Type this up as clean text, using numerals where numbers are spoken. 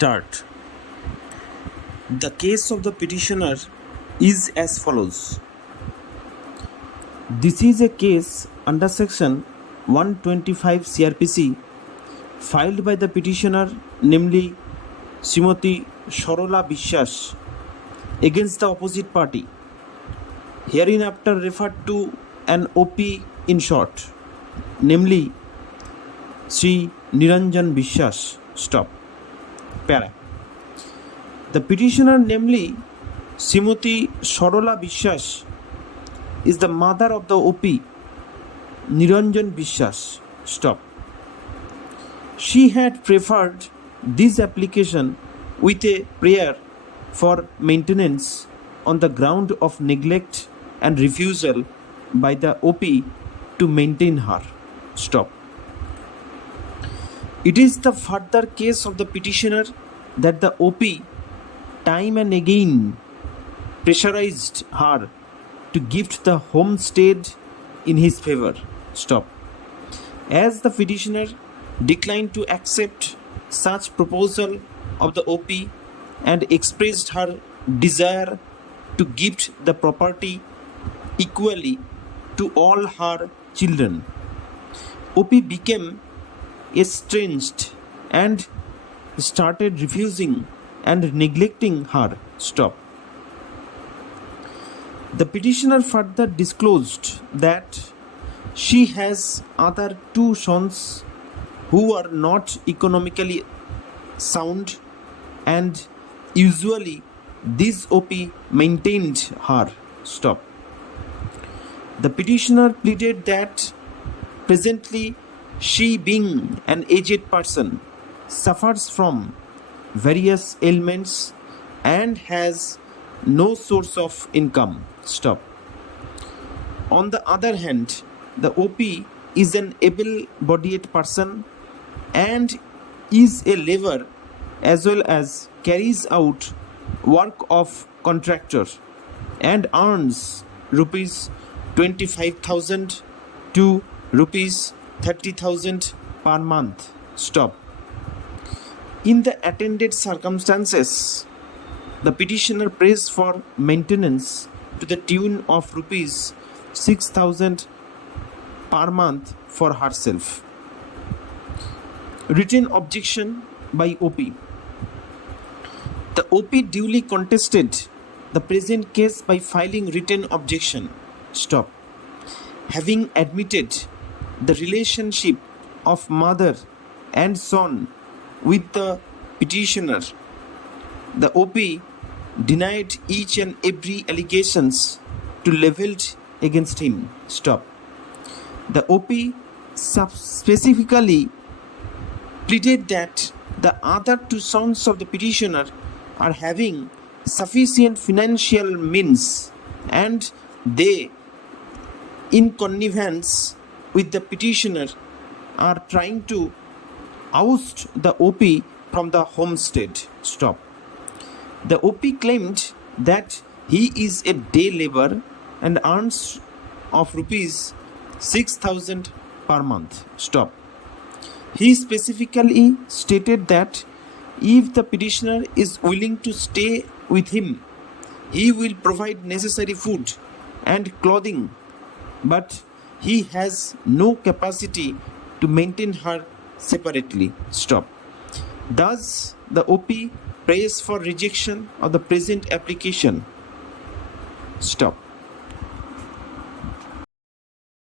Start. The case of the petitioner is as follows. This is a case under section 125 Cr.P.C. filed by the petitioner, namely Srimati Sarala Biswas, against the opposite party, hereinafter referred to an OP in short, namely Sri Niranjan Biswas. Stop. Para. The petitioner, namely Srimati Sarala Biswas, is the mother of the OP Niranjan Biswas. Stop. She had preferred this application with a prayer for maintenance on the ground of neglect and refusal by the OP to maintain her. Stop. It is the further case of the petitioner that the OP time and again pressurized her to gift the homestead in his favour. Stop. As the petitioner declined to accept such proposal of the OP and expressed her desire to gift the property equally to all her children, OP became estranged and started refusing and neglecting her. Stop. The petitioner further disclosed that she has other two sons who are not economically sound, and usually this OP maintained her. Stop. The petitioner pleaded that presently she, being an aged person, suffers from various ailments and has no source of income. Stop. On the other hand, the OP is an able-bodied person and is a labourer as well as carries out work of contractor and earns rupees 25,000 to rupees 30,000 per month. Stop. In the attended circumstances, the petitioner prays for maintenance to the tune of rupees 6,000 per month for herself. Written objection by OP. The OP duly contested the present case by filing written objection. Stop. Having admitted the relationship of mother and son with the petitioner, the OP denied each and every allegations to levelled against him. Stop. The OP specifically pleaded that the other two sons of the petitioner are having sufficient financial means and they, in connivance with the petitioner, are trying to oust the OP from the homestead. Stop. The OP claimed that he is a day labourer and earns of rupees 6,000 per month. Stop. He specifically stated that if the petitioner is willing to stay with him, he will provide necessary food and clothing, but he has no capacity to maintain her separately. Stop. Thus, the OP prays for rejection of the present application. Stop.